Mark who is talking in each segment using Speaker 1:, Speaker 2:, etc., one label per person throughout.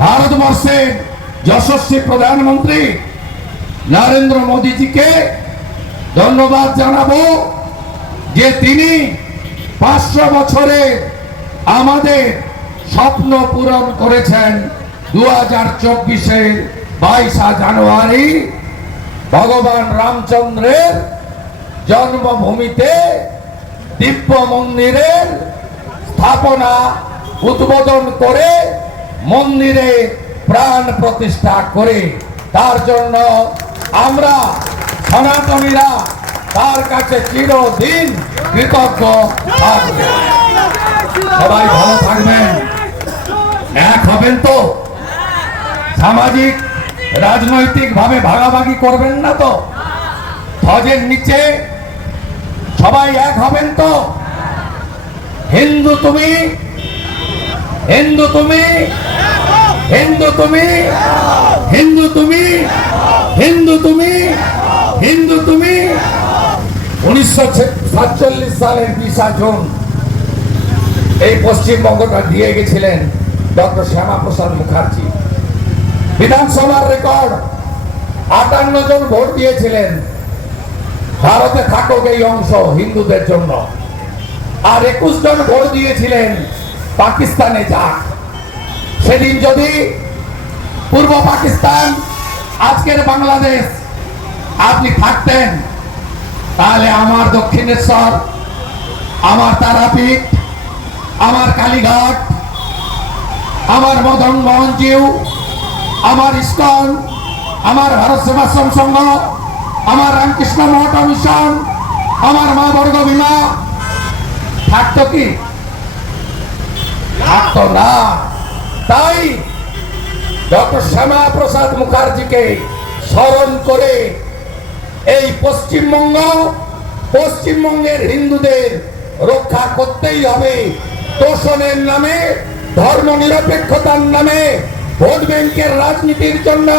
Speaker 1: ভারতবর্ষের যশস্বী প্রধানমন্ত্রী নরেন্দ্র মোদীজিকে ধন্যবাদ জানাব যে তিনি পাঁচশো বছরে আমাদের স্বপ্ন পূরণ করেছেন দু হাজার চব্বিশের বাইশা জানুয়ারি। ভগবান রামচন্দ্রের জন্মভূমিতে দিব্য মন্দিরের স্থাপনা উদ্বোধন করে মন্দিরে প্রাণ প্রতিষ্ঠা করে, তার জন্য আমরা সনাতনীরা তার কাছে চিরদিন কৃতজ্ঞ সবাই ভালো থাকবেন। এক হবেন তো? সামাজিক রাজনৈতিক ভাবে ভাগাভাগি করবেন না তো? ধ্বজের নিচে সবাই এক হবেন তো? হিন্দু তুমি হিন্দু তুমি হিন্দু তুমি হিন্দু তুমি হিন্দু তুমি হিন্দু তুমি। উনিশশো সাতচল্লিশ সালের বিশা জুন, এই পশ্চিমবঙ্গটা দিয়ে গেছিলেন ডক্টর শ্যামা প্রসাদ মুখার্জি। বিধানসভার রেকর্ড, আটান্ন জন ভোট দিয়েছিলেন। ভারতে থাকুক এই অংশ হিন্দুদের জন্য। আর একুশ জন ভোট দিয়েছিলেন পাকিস্তানে যাক। সেদিন যদি পূর্ব পাকিস্তান, আজকের বাংলাদেশ আপনি থাকতেন, তাহলে আমার দক্ষিণেশ্বর, আমার তারাপীঠ, আমার কালীঘাট, আমার মদন মোহন জিউ আমার ইস্কন, আমার ভারত সেবাশ্রম সংঘ, আমার রামকৃষ্ণ মঠ মিশন আমার মা বর্গ বিমা থাকতো কি? থাকতো না তাই ডক্টর শ্যামা প্রসাদ মুখার্জিকে স্মরণ করে এই পশ্চিমবঙ্গ, পশ্চিমবঙ্গের হিন্দুদের রক্ষা করতেই হবে। তোষণের নামে ধর্ম নিরপেক্ষতার নামে ভোট ব্যাংকের রাজনীতির জন্য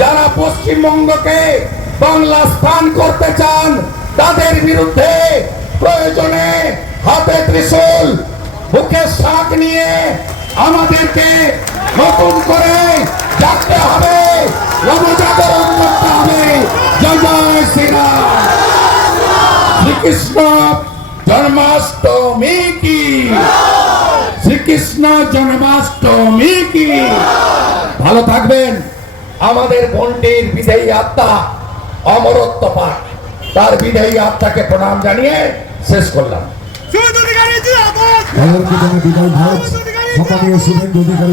Speaker 1: যারা পশ্চিমবঙ্গকে বাংলা স্থান করতে চান, তাদের বিরুদ্ধে প্রয়োজনে হাতে ত্রিশূল বুকে শাক নিয়ে আমাদেরকে নতুন করে ডাকতে হবে। নবজাগরণ করতে হবে। জয় জয় শ্রীরাম। শ্রীকৃষ্ণ জন্মাষ্টমী কি? শ্রীকৃষ্ণ জন্মাষ্টমী কি? ভালো থাকবেন। আমাদের বোনটির বিদেয়ী আত্মা অমরত্ব পাঠ তার বিদেয়ী আত্মাকে প্রণাম জানিয়ে শেষ করলাম।
Speaker 2: সুদ অধিকারী জিন্দাবাদ
Speaker 3: নগর বিধায় বিদায় ভারত। সকালীয় শুভেন্দু অধিকারী